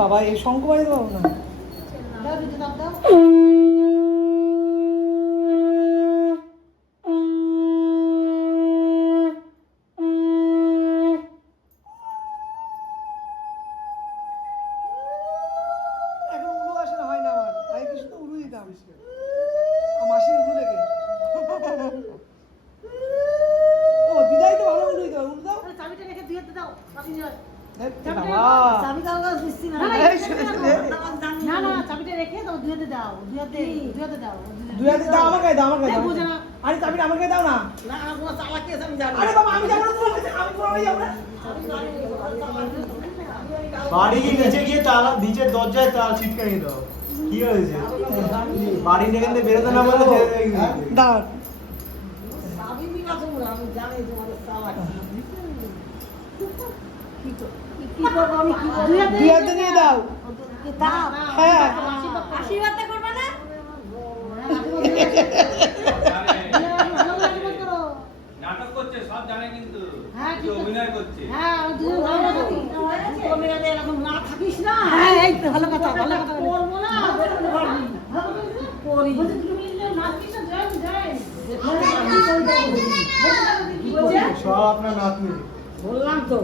বাবা এই শঙ্খ বাজাতে পারবো না। দাও দিতে দাও দাও। এখন উলু আসে না, হয় না আমার। আগে কিছু তো উলু দিতাম। মাসির উলু দেখে। ও দিদাই তো ভালো উলু দিত, উলু দাও। আরে চাবিটা রেখে দিয়ে দাও। বাকি যাও। বাবা চাবি দাও না দিচ্ছি না। না না চাবিটা রেখে দাও দুয়াতে দাও। দুয়াতে দাও। দুই হাতে দাও, আমার গায়ে দাও, আমার গায়ে দাও। বুঝে না। আরে চাবিটা আমার গায়ে দাও না। না আমার চালাকি আছে আমি জানি। আরে বাবা আমি যাবো না, তোমার কাছে আমি পুরো যাবো না। বাড়ি গিয়ে নিচে গিয়ে তালা নিচের দরজায় তালা ছিটকাই দাও। কি হয়েছে? বাড়ি থেকে বেরোতে না বলে দাও। চাবি দিবা তোমরা আমি জানি তোমাদের চালাকি। কি করব আমি কি করব? দুই হাতে নিয়ে দাও। দাও। হ্যাঁ। আশীর্বাদ করবে না? নাটক করছে সব জানে কিন্তু হ্যাঁ, ঠিক আছে। অভিনয় করছে। হ্যাঁ তুই ভালো থাকি। তুই মেয়েদের এরকম না থাকিস না। হ্যাঁ এই তো ভালো কথা ভালো কথা করব না। করি। তুমি নাচিস না জয় জয়। সব আপনার নাতনি। বললাম তো